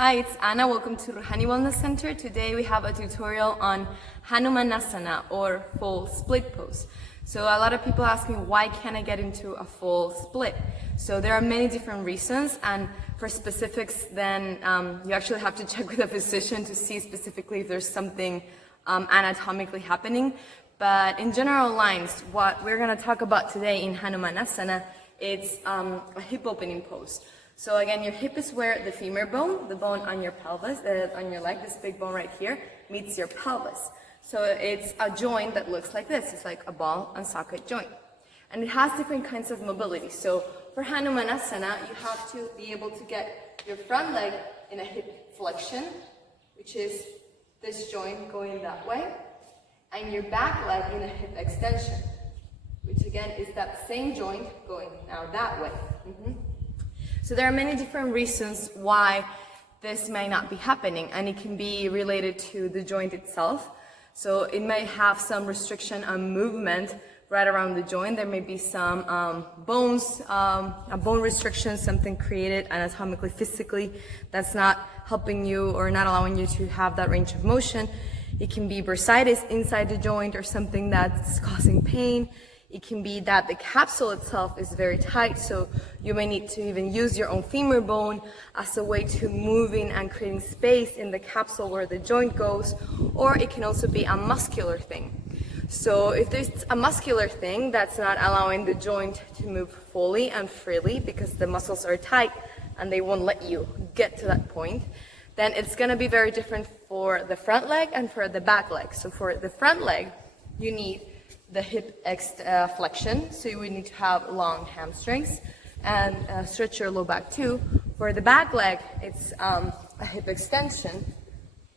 Hi, it's Anna. Welcome to Ruhani Wellness Center. Today we have a tutorial on Hanumanasana or full split pose. So a lot of people ask me, why can't I get into a full split? So there are many different reasons, and for specifics then you actually have to check with a physician to see specifically if there's something anatomically happening. But in general lines, what we're going to talk about today in Hanumanasana is a hip opening pose. So again, your hip is where the femur bone, the bone on your pelvis, on your leg, this big bone right here, meets your pelvis. So it's a joint that looks like this. It's like a ball and socket joint. And it has different kinds of mobility. So for Hanumanasana, you have to be able to get your front leg in a hip flexion, which is this joint going that way, and your back leg in a hip extension, which again is that same joint going now that way. So there are many different reasons why this may not be happening, and it can be related to the joint itself. So it may have some restriction on movement right around the joint. There may be some bones, a bone restriction, something created anatomically, physically, that's not helping you or not allowing you to have that range of motion. It can be bursitis inside the joint or something that's causing pain. It can be that the capsule itself is very tight, so you may need to even use your own femur bone as a way to moving and creating space in the capsule where the joint goes, or it can also be a muscular thing. So if there's a muscular thing that's not allowing the joint to move fully and freely because the muscles are tight and they won't let you get to that point, then it's going to be very different for the front leg and for the back leg. So for the front leg, you need the hip flexion, so you would need to have long hamstrings and stretch your low back too. For the back leg, it's a hip extension,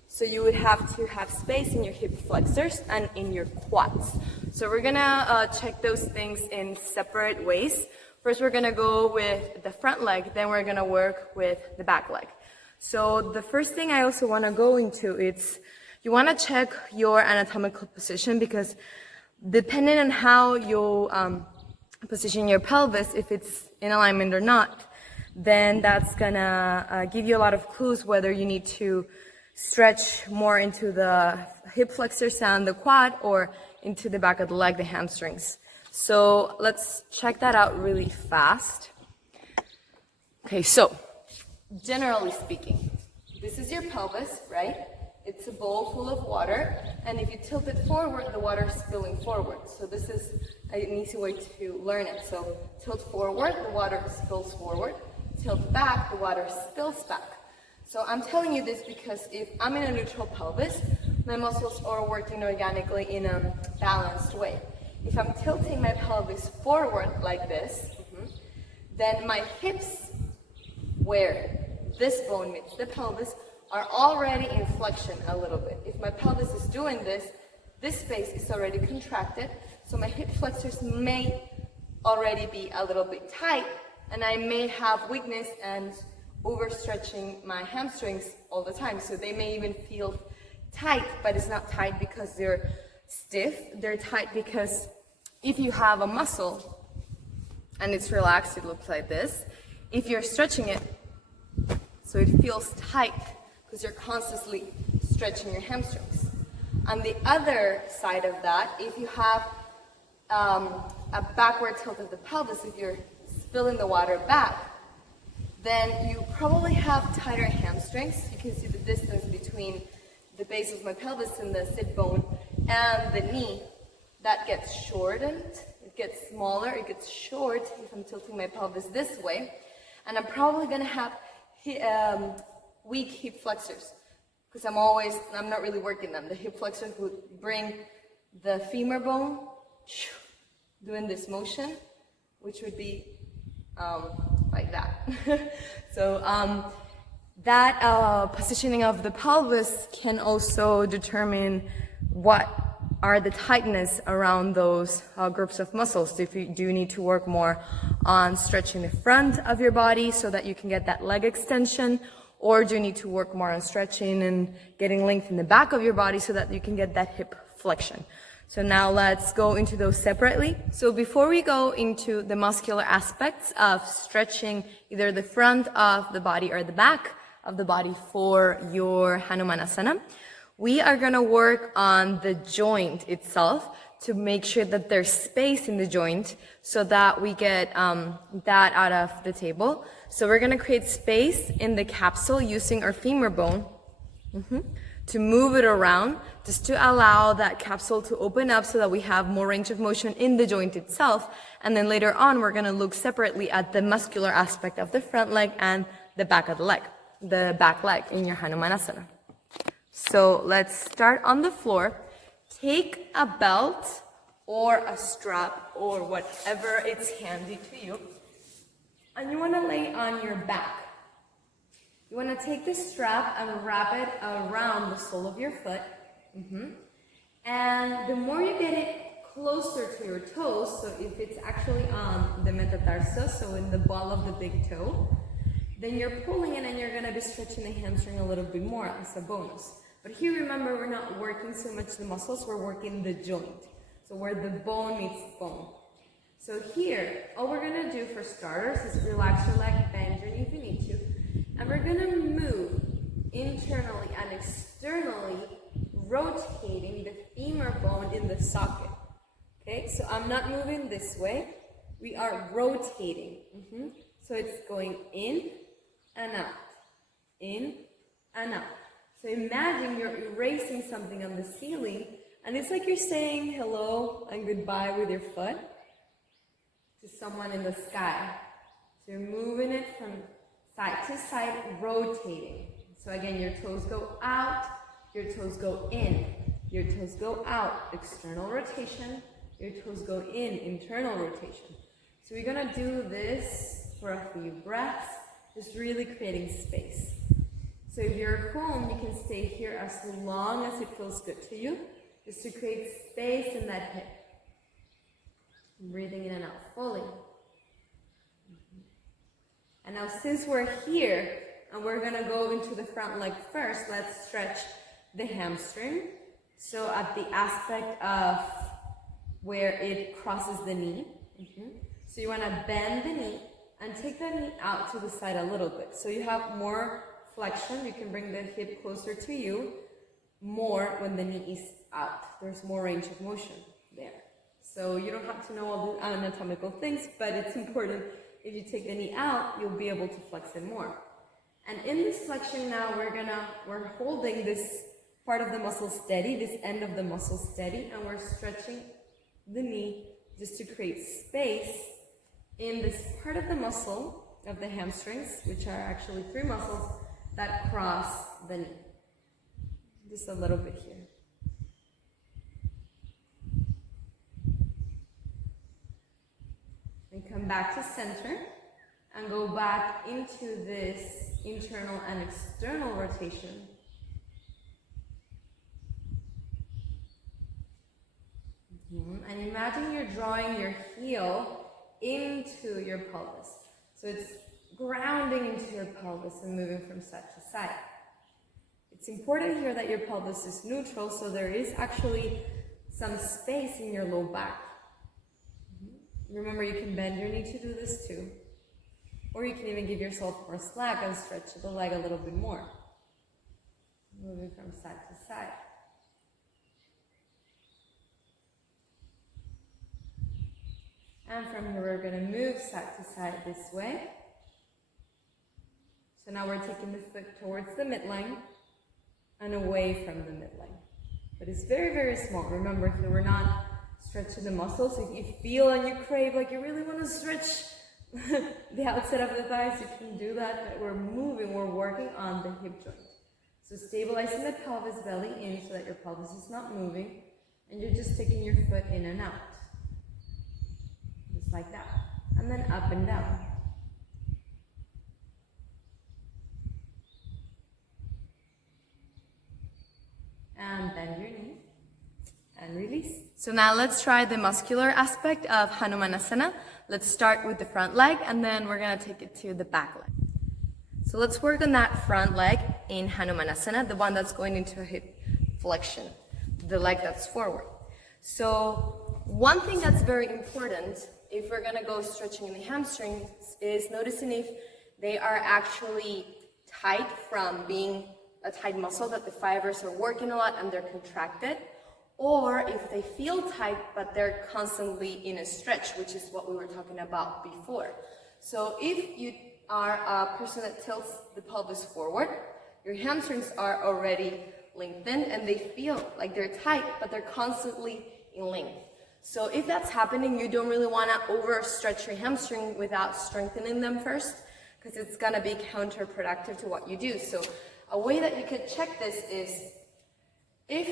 so you would have to have space in your hip flexors and in your quads. So we're gonna check those things in separate ways. First, we're gonna go with the front leg, then we're gonna work with the back leg. So the first thing I also wanna go into, it's you wanna check your anatomical position, because depending on how you position your pelvis, if it's in alignment or not, then that's gonna give you a lot of clues whether you need to stretch more into the hip flexors and the quad or into the back of the leg, the hamstrings. So let's check that out really fast. Okay, so generally speaking, this is your pelvis, right? It's a bowl full of water, and if you tilt it forward, the water is spilling forward. So this is an easy way to learn it. So tilt forward, the water spills forward. Tilt back, the water spills back. So I'm telling you this because if I'm in a neutral pelvis, my muscles are working organically in a balanced way. If I'm tilting my pelvis forward like this, then my hips, where this bone meets the pelvis, are already in flexion a little bit. If my pelvis is doing this, this space is already contracted, so my hip flexors may already be a little bit tight, and I may have weakness and overstretching my hamstrings all the time. So they may even feel tight, but it's not tight because they're stiff. They're tight because if you have a muscle and it's relaxed, it looks like this. If you're stretching it, so it feels tight, because you're constantly stretching your hamstrings. On the other side of that, if you have a backward tilt of the pelvis, if you're spilling the water back, then you probably have tighter hamstrings. You can see the distance between the base of my pelvis and the sit bone and the knee. That gets shortened, it gets smaller, it gets short if I'm tilting my pelvis this way. And I'm probably gonna have weak hip flexors, because I'm not really working them. The hip flexors would bring the femur bone doing this motion, which would be like that. So that positioning of the pelvis can also determine what are the tightness around those groups of muscles. If you do need to work more on stretching the front of your body so that you can get that leg extension, or do you need to work more on stretching and getting length in the back of your body so that you can get that hip flexion? So now let's go into those separately. So before we go into the muscular aspects of stretching either the front of the body or the back of the body for your Hanumanasana. We are gonna work on the joint itself to make sure that there's space in the joint so that we get that out of the table. So we're gonna create space in the capsule using our femur bone to move it around, just to allow that capsule to open up so that we have more range of motion in the joint itself. And then later on, we're gonna look separately at the muscular aspect of the front leg and the back of the leg, the back leg in your Hanumanasana. So let's start on the floor. Take a belt or a strap or whatever it's handy to you. And you wanna lay on your back. You wanna take the strap and wrap it around the sole of your foot. And the more you get it closer to your toes, so if it's actually on the metatarsus, so in the ball of the big toe, then you're pulling it and you're gonna be stretching the hamstring a little bit more as a bonus. But here, remember, we're not working so much the muscles, we're working the joint. So where the bone meets bone. So here, all we're gonna do for starters is relax your leg, bend your knee if you need to, and we're gonna move internally and externally, rotating the femur bone in the socket. Okay, so I'm not moving this way, we are rotating. So it's going in and out, in and out. So imagine you're erasing something on the ceiling, and it's like you're saying hello and goodbye with your foot to someone in the sky. So you're moving it from side to side, rotating. So again, your toes go out, your toes go in, your toes go out, external rotation, your toes go in, internal rotation. So we're gonna do this for a few breaths, just really creating space. So if you're at home, you can stay here as long as it feels good to you, just to create space in that hip. Breathing in and out fully. And now since we're here, and we're gonna go into the front leg first, let's stretch the hamstring. So at the aspect of where it crosses the knee. So you wanna bend the knee and take the knee out to the side a little bit. So you have more flexion, you can bring the hip closer to you more when the knee is out. There's more range of motion there. So you don't have to know all the anatomical things, but it's important. If you take the knee out, you'll be able to flex it more. And in this flexion now, we're holding this part of the muscle steady, this end of the muscle steady, and we're stretching the knee just to create space in this part of the muscle of the hamstrings, which are actually 3 muscles that cross the knee. Just a little bit here. And come back to center and go back into this internal and external rotation. And imagine you're drawing your heel into your pelvis. So it's grounding into your pelvis and moving from side to side. It's important here that your pelvis is neutral, so there is actually some space in your low back. Remember, you can bend your knee to do this too. Or you can even give yourself more slack and stretch the leg a little bit more. Moving from side to side. And from here, we're going to move side to side this way. So now we're taking the foot towards the midline and away from the midline. But it's very, very small. Remember, here we're not stretching the muscles. If you feel and you crave, like you really want to stretch the outside of the thighs, you can do that. But we're moving, we're working on the hip joint. So stabilizing the pelvis, belly in so that your pelvis is not moving. And you're just taking your foot in and out. Just like that. And then up and down. And bend your knee. And release. So now let's try the muscular aspect of Hanumanasana. Let's start with the front leg and then we're going to take it to the back leg. So let's work on that front leg in Hanumanasana, the one that's going into a hip flexion, the leg that's forward. So one thing that's very important if we're going to go stretching in the hamstrings is noticing if they are actually tight from being a tight muscle that the fibers are working a lot and they're contracted, or if they feel tight but they're constantly in a stretch, which is what we were talking about before. So if you are a person that tilts the pelvis forward, your hamstrings are already lengthened and they feel like they're tight, but they're constantly in length. So if that's happening, you don't really want to overstretch your hamstring without strengthening them first, because it's going to be counterproductive to what you do. So a way that you could check this is if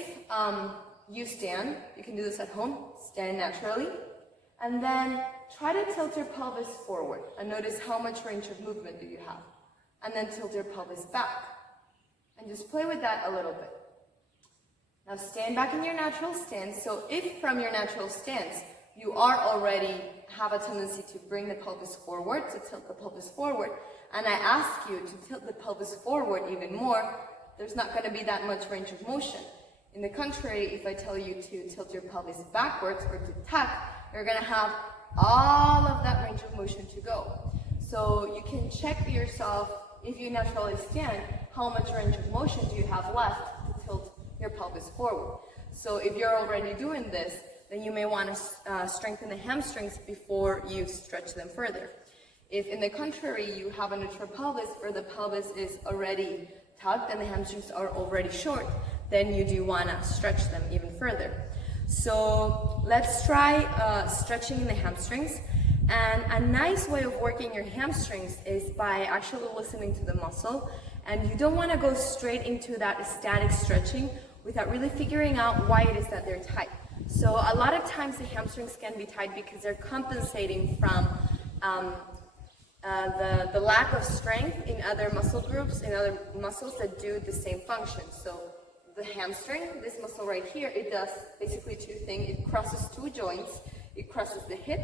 you stand, you can do this at home, stand naturally, and then try to tilt your pelvis forward and notice how much range of movement do you have. And then tilt your pelvis back. And just play with that a little bit. Now stand back in your natural stance. So if from your natural stance, you are already have a tendency to bring the pelvis forward, to tilt the pelvis forward, and I ask you to tilt the pelvis forward even more, there's not going to be that much range of motion. In the contrary, if I tell you to tilt your pelvis backwards or to tuck, you're going to have all of that range of motion to go. So you can check yourself, if you naturally stand, how much range of motion do you have left to tilt your pelvis forward. So if you're already doing this, then you may want to strengthen the hamstrings before you stretch them further. If in the contrary, you have a neutral pelvis or the pelvis is already tucked and the hamstrings are already short, then you do want to stretch them even further. So let's try stretching the hamstrings. And a nice way of working your hamstrings is by actually listening to the muscle. And you don't want to go straight into that static stretching without really figuring out why it is that they're tight. So a lot of times the hamstrings can be tight because they're compensating from the lack of strength in other muscle groups, in other muscles that do the same function. So the hamstring, this muscle right here, it does basically two things. It crosses two joints. It crosses the hip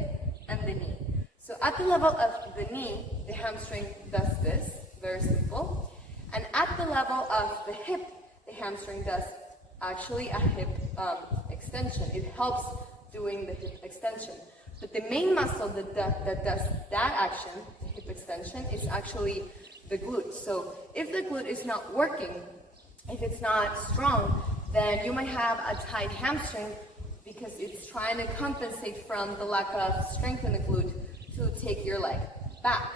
and the knee. So at the level of the knee, the hamstring does this, very simple. And at the level of the hip, the hamstring does actually a hip extension. It helps doing the hip extension. But the main muscle that does that action, the hip extension, is actually the glute. So if the glute is not working, if it's not strong, then you might have a tight hamstring because it's trying to compensate from the lack of strength in the glute to take your leg back.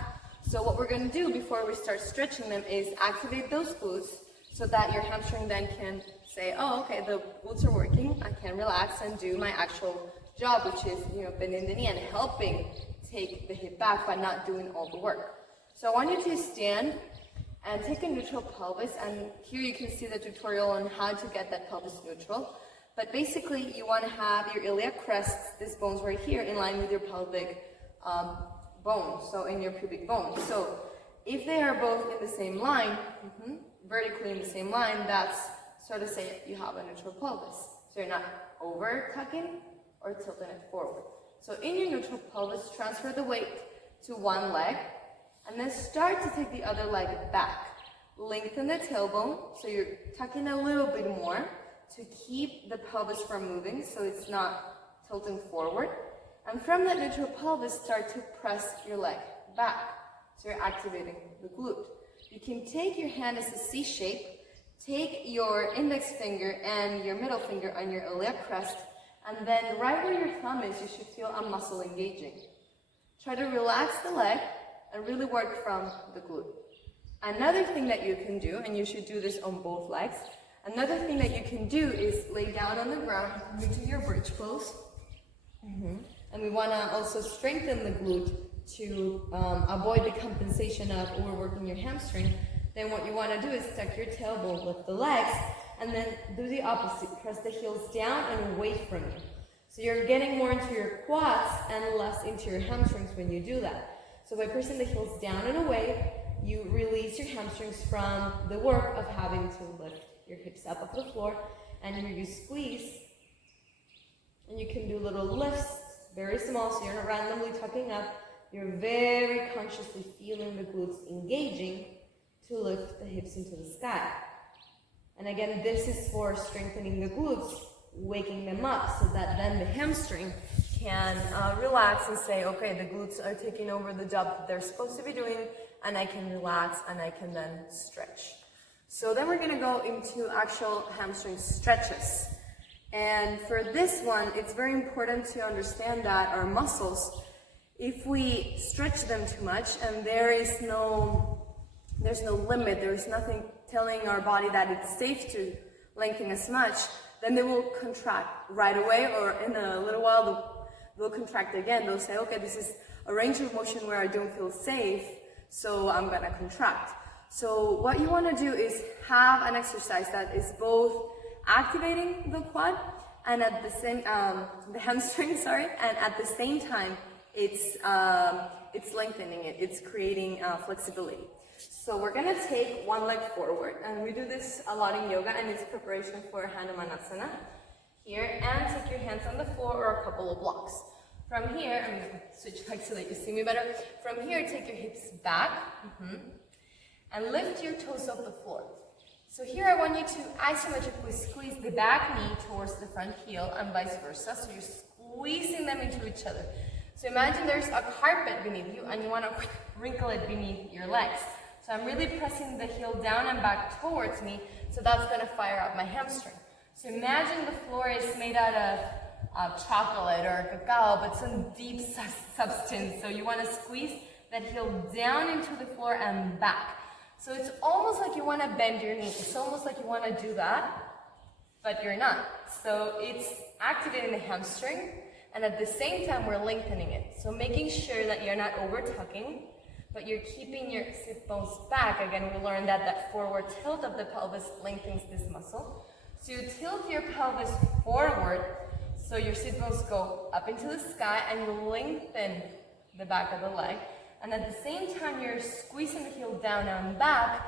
So what we're going to do before we start stretching them is activate those glutes so that your hamstring then can say, oh, okay, the glutes are working, I can relax and do my actual job, which is, bending the knee and helping take the hip back by not doing all the work. So I want you to stand and take a neutral pelvis, and here you can see the tutorial on how to get that pelvis neutral. But basically, you want to have your iliac crests, these bones right here, in line with your pelvic bone, so in your pubic bone. So if they are both in the same line, vertically in the same line, that's sort of say you have a neutral pelvis. So you're not over tucking or tilting it forward. So in your neutral pelvis, transfer the weight to one leg, and then start to take the other leg back. Lengthen the tailbone, so you're tucking a little bit more to keep the pelvis from moving, so it's not tilting forward. And from that neutral pelvis, start to press your leg back. So you're activating the glute. You can take your hand as a C shape, take your index finger and your middle finger on your iliac crest, and then right where your thumb is, you should feel a muscle engaging. Try to relax the leg and really work from the glute. Another thing that you can do, and you should do this on both legs, another thing that you can do is lay down on the ground, move to your bridge pose. And we want to also strengthen the glute to avoid the compensation of overworking your hamstring. Then what you want to do is tuck your tailbone with the legs, and then do the opposite. Press the heels down and away from you. So you're getting more into your quads and less into your hamstrings when you do that. So by pressing the heels down and away, you release your hamstrings from the work of having to lift your hips up off the floor, and here you squeeze, and you can do little lifts, very small, so you're not randomly tucking up. You're very consciously feeling the glutes engaging to lift the hips into the sky. And again, this is for strengthening the glutes, waking them up so that then the hamstring can relax and say, okay, the glutes are taking over the job that they're supposed to be doing, and I can relax, and I can then stretch. So then we're gonna go into actual hamstring stretches. And for this one, it's very important to understand that our muscles, if we stretch them too much and there's no limit, there's nothing telling our body that it's safe to lengthen as much, then they will contract right away, or in a little while they'll contract again. They'll say, okay, this is a range of motion where I don't feel safe, so I'm gonna contract. So what you wanna do is have an exercise that is both activating the quad and at the same, the hamstring, sorry, and at the same time, it's lengthening it, it's creating flexibility. So we're gonna take one leg forward, and we do this a lot in yoga, and it's preparation for Hanumanasana. Here, and take your hands on the floor or a couple of blocks. From here, I'm gonna switch back so that you see me better. From here, take your hips back, and lift your toes off the floor. So here I want you to isometrically squeeze the back knee towards the front heel and vice versa. So you're squeezing them into each other. So imagine there's a carpet beneath you and you want to wrinkle it beneath your legs. So I'm really pressing the heel down and back towards me, so that's going to fire up my hamstring. So imagine the floor is made out of chocolate or cacao, but some deep substance. So you want to squeeze that heel down into the floor and back. So it's almost like you want to bend your knee. It's almost like you want to do that, but you're not. So it's activating the hamstring, and at the same time, we're lengthening it. So making sure that you're not over-tucking, but you're keeping your sit bones back. Again, we learned that that forward tilt of the pelvis lengthens this muscle. So you tilt your pelvis forward, so your sit bones go up into the sky, and you lengthen the back of the leg. And at the same time, you're squeezing the heel down and back,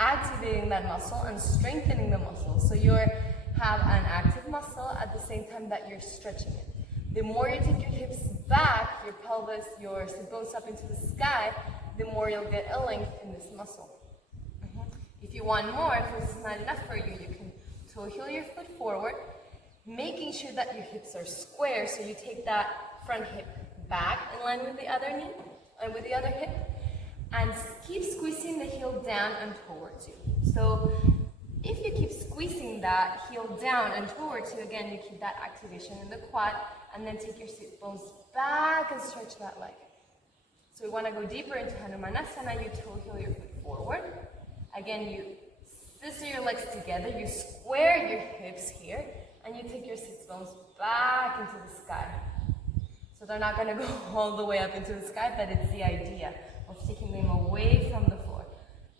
activating that muscle and strengthening the muscle. So you have an active muscle at the same time that you're stretching it. The more you take your hips back, your pelvis, your sit bones up into the sky, the more you'll get a length in this muscle. If you want more, if this is not enough for you, you can toe heel your foot forward, making sure that your hips are square. So you take that front hip back in line with the other knee, and with the other hip, and keep squeezing the heel down and towards you. So if you keep squeezing that heel down and towards you, again, you keep that activation in the quad, and then take your sit bones back and stretch that leg. So we want to go deeper into Hanumanasana. You toe heel your foot forward. Again, you scissor your legs together, you square your hips here, and you take your sit bones back into the sky. So they're not going to go all the way up into the sky, but it's the idea of taking them away from the floor.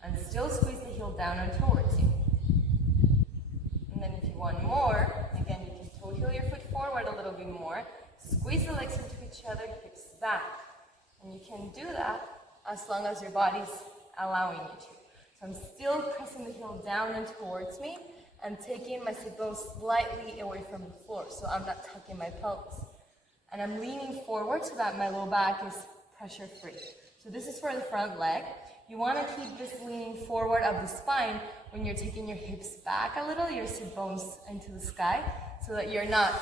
And still squeeze the heel down and towards you. And then if you want more, again, you can toe heel your foot forward a little bit more. Squeeze the legs into each other, hips back. And you can do that as long as your body's allowing you to. So I'm still pressing the heel down and towards me, and taking my sit bones slightly away from the floor, so I'm not tucking my pelvis. And I'm leaning forward so that my low back is pressure free. So this is for the front leg. You want to keep this leaning forward of the spine when you're taking your hips back a little, your sit bones into the sky, so that you're not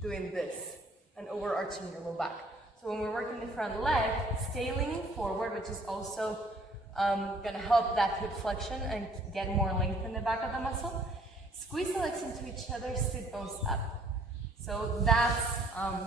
doing this and overarching your low back. So when we're working the front leg, stay leaning forward, which is also going to help that hip flexion and get more length in the back of the muscle. Squeeze the legs into each other, sit bones up. So that's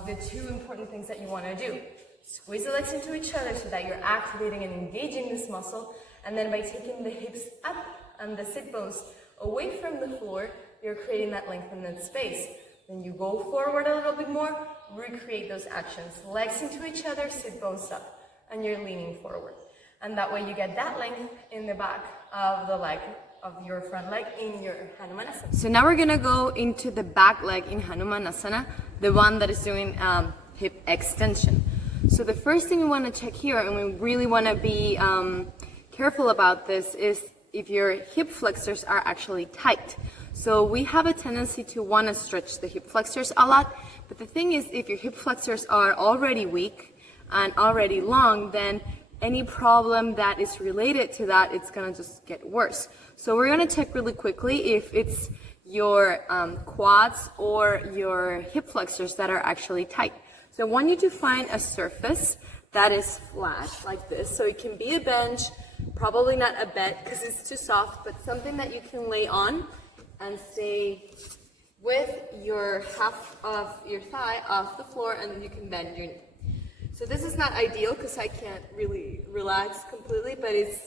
the two important things that you want to do. Squeeze the legs into each other so that you're activating and engaging this muscle. And then by taking the hips up and the sit bones away from the floor, you're creating that length in that space. Then you go forward a little bit more, recreate those actions. Legs into each other, sit bones up, and you're leaning forward. And that way you get that length in the back of the leg, of your front leg in your Hanumanasana. So now we're gonna go into the back leg in Hanumanasana, the one that is doing hip extension. So the first thing we want to check here, and we really want to be careful about this, is if your hip flexors are actually tight. So we have a tendency to want to stretch the hip flexors a lot, but the thing is, if your hip flexors are already weak and already long, then any problem that is related to that, it's going to just get worse. So we're going to check really quickly if it's your quads or your hip flexors that are actually tight. So I want you to find a surface that is flat like this. So it can be a bench, probably not a bed because it's too soft, but something that you can lay on and stay with your half of your thigh off the floor, and then you can bend your knee. So this is not ideal because I can't really relax completely, but it's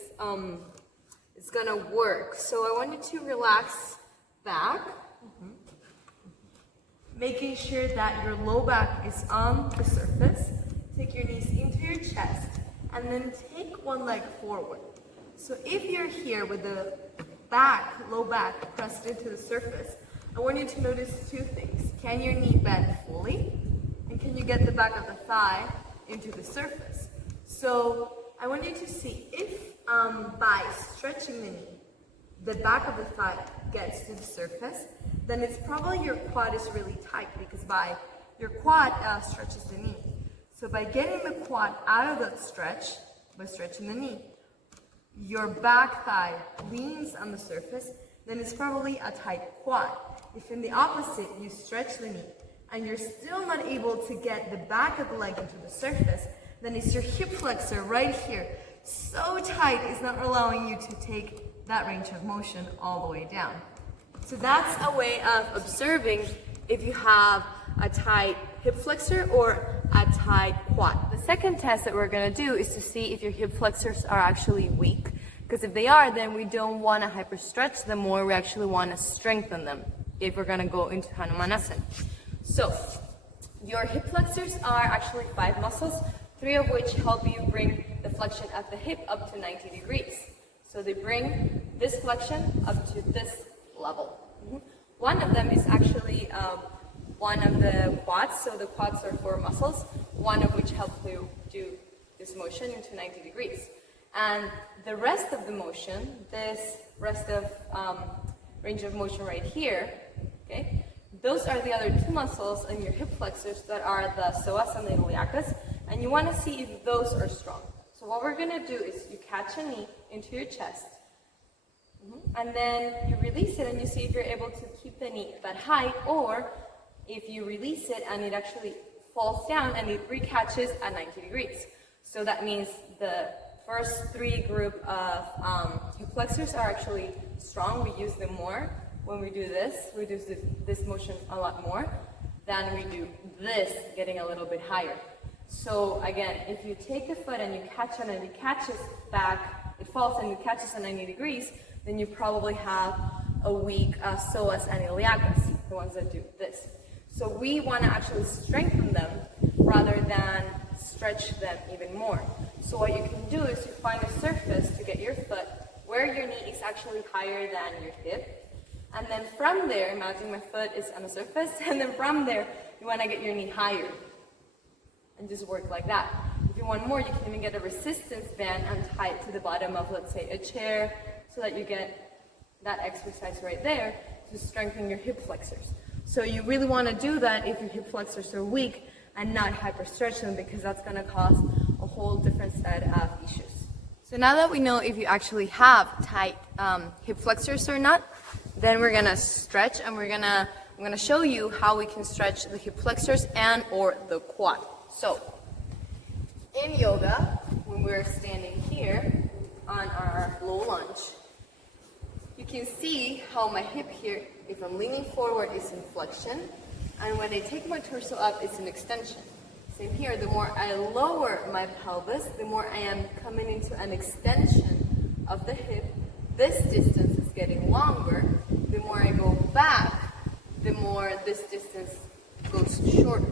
gonna work. So I want you to relax back, making sure that your low back is on the surface. Take your knees into your chest, and then take one leg forward. So if you're here with the low back pressed into the surface, I want you to notice two things. Can your knee bend fully? And can you get the back of the thigh into the surface? So I want you to see if by stretching the knee, the back of the thigh gets to the surface, then it's probably your quad is really tight, because your quad stretches the knee. So by getting the quad out of that stretch, by stretching the knee, your back thigh leans on the surface, then it's probably a tight quad. If in the opposite, you stretch the knee and you're still not able to get the back of the leg into the surface, then it's your hip flexor right here, so tight it's not allowing you to take that range of motion all the way down. So that's a way of observing if you have a tight hip flexor or a tight quad. The second test that we're going to do is to see if your hip flexors are actually weak, because if they are, then we don't want to hyperstretch them more, we actually want to strengthen them if we're going to go into Hanumanasana. So your hip flexors are actually 5 muscles, 3 of which help you bring the flexion at the hip up to 90 degrees. So they bring this flexion up to this level. One of them is actually one of the quads, so the quads are 4 muscles, one of which helps you do this motion into 90 degrees. And the rest of the motion, this rest of range of motion right here, okay, those are the other 2 muscles in your hip flexors that are the psoas and the iliacus, and you want to see if those are strong. So what we're going to do is you catch a knee into your chest, and then you release it and you see if you're able to keep the knee that height, or if you release it and it actually falls down and it recatches at 90 degrees. So that means the first 3 group of hip flexors are actually strong. We use them more when we do this. We do this motion a lot more than we do this, getting a little bit higher. So again, if you take the foot and you catch it and it catches back, it falls and it catches at 90 degrees, then you probably have a weak psoas and iliacus, the ones that do this. So we want to actually strengthen them rather than stretch them even more. So what you can do is you find a surface to get your foot where your knee is actually higher than your hip. And then from there, imagine my foot is on the surface, and then from there, you want to get your knee higher. And just work like that. If you want more, you can even get a resistance band and tie it to the bottom of, let's say, a chair, so that you get that exercise right there to strengthen your hip flexors. So you really want to do that if your hip flexors are weak and not hyperstretch them, because that's going to cause a whole different set of issues. So now that we know if you actually have tight hip flexors or not, then we're going to stretch, and I'm going to show you how we can stretch the hip flexors and or the quad. So in yoga, when we're standing here on our low lunge, you can see how my hip here, if I'm leaning forward, is in flexion, and when I take my torso up, it's an extension. Same here, the more I lower my pelvis, the more I am coming into an extension of the hip. This distance is getting longer. The more I go back, the more this distance goes shorter.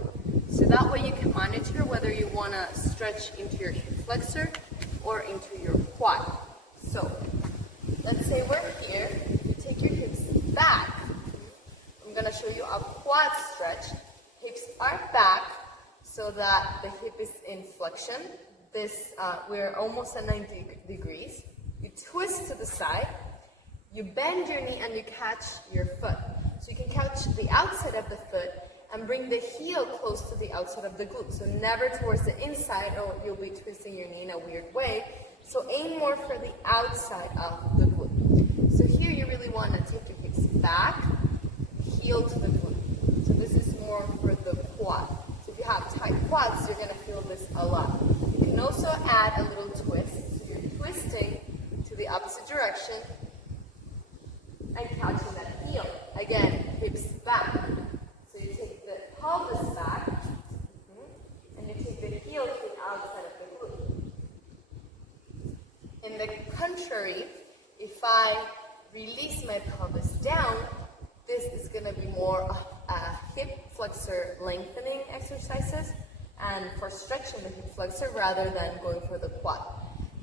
So that way you can monitor whether you want to stretch into your hip flexor or into your quad. So let's say we're here, you take your hips back. I'm going to show you a quad stretch. Hips are back so that the hip is in flexion. We're almost at 90 degrees. You twist to the side, you bend your knee, and you catch your foot. So you can catch the outside of the foot and bring the heel close to the outside of the glute. So never towards the inside, or you'll be twisting your knee in a weird way. So aim more for the outside of the glute. So here you really want to take your hips back, heel to the glute. So this is more for the quad. So if you have tight quads, you're going to feel this a lot. You can can also add a little twist. So you're twisting to the opposite direction and catching that heel. Again, hips back. So you take the pelvis back, and you take the heel to the outside of the glute. In the contrary, if I release my pelvis down, this is going to be more of a hip flexor lengthening exercises and for stretching the hip flexor rather than going for the quad.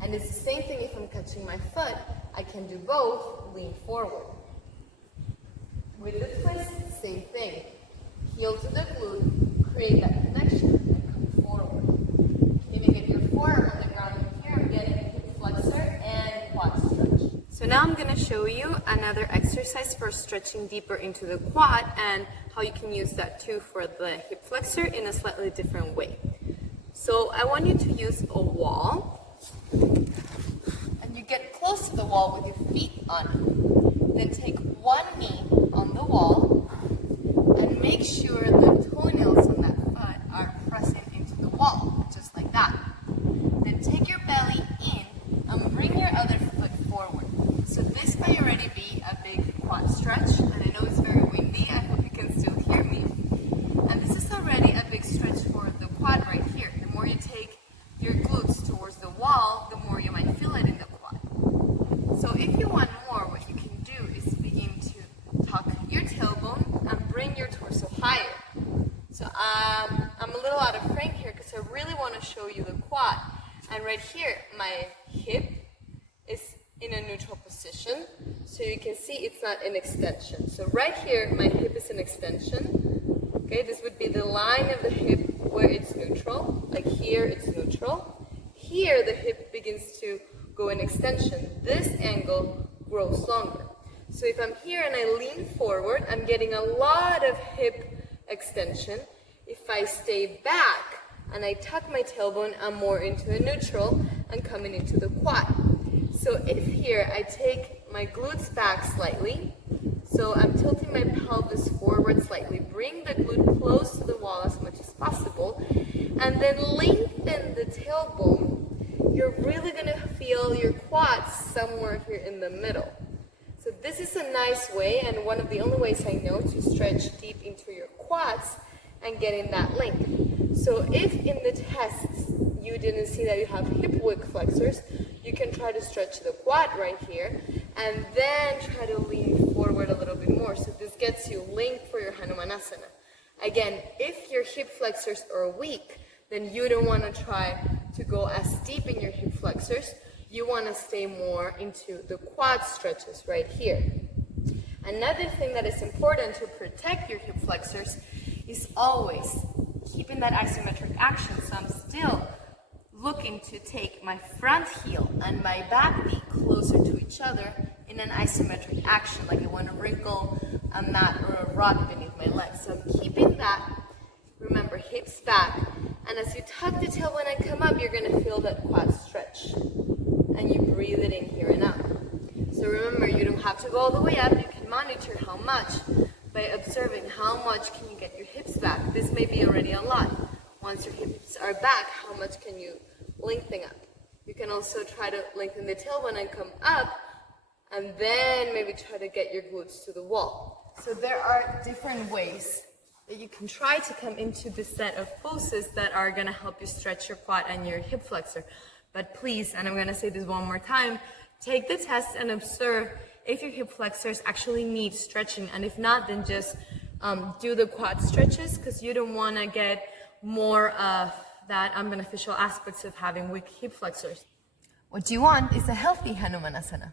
And it's the same thing if I'm catching my foot. I can do both, lean forward. With the twist, same thing. Heel to the glute, create that connection, and come forward. You can even get your forearm on the ground here and get hip flexor and quad stretch. So now I'm going to show you another exercise for stretching deeper into the quad and how you can use that too for the hip flexor in a slightly different way. So I want you to use a wall, and you get close to the wall with your feet on it. Then take one knee on the wall and make sure the toenails on that foot are pressing into the wall, just like that. Then take your belly in and bring your other foot forward. So this may already be a big quad stretch, and I know it's very windy. I hope you can still hear me. And this is already a big stretch for the quad right here. The more you take your glutes towards the wall, the more you might feel it in the quad. So if you want more, what you can do is begin to tuck your tailbone and bring your torso higher. So I'm a little out of frame here because I really want to show you the quad. And right here, my hip is in a neutral position. So you can see it's not an extension. So right here, my hip is an extension. Okay, this would be the line of the hip where it's neutral. Like here, it's neutral. Here, the hip begins to go in extension. This angle grows longer. So if I'm here and I lean forward, I'm getting a lot of hip extension. If I stay back and I tuck my tailbone, I'm more into a neutral and coming into the quad. So if here I take my glutes back slightly, so I'm tilting my pelvis forward slightly, bring the glute close to the wall as much as possible, and then lengthen the tailbone, you're really going to feel your quads somewhere here in the middle. So this is a nice way, and one of the only ways I know to stretch deep into your quads and getting that length. So if in the tests you didn't see that you have hip flexors, you can try to stretch the quad right here and then try to lean forward a little bit more. So this gets you length for your Hanumanasana. Again, if your hip flexors are weak, then you don't want to try to go as deep in your hip flexors. You want to stay more into the quad stretches right here. Another thing that is important to protect your hip flexors is always keeping that isometric action. So I'm still looking to take my front heel and my back knee closer to each other in an isometric action, like I want to wrinkle a mat or a rug beneath my legs. So I'm keeping that, remember, hips back, and as you tuck the tailbone and come up, you're going to feel that quad stretch, and you breathe it in here and out. So remember, you don't have to go all the way up. You can monitor how much by observing how much can you get your hips back. This may be already a lot. Once your hips are back, how much can you lengthen up? You can also try to lengthen the tailbone and come up, and then maybe try to get your glutes to the wall. So there are different ways that you can try to come into this set of poses that are going to help you stretch your quad and your hip flexor. But please, and I'm going to say this one more time, take the test and observe if your hip flexors actually need stretching, and if not, then just do the quad stretches, because you don't want to get more of that unbeneficial aspects of having weak hip flexors. What you want is a healthy Hanumanasana.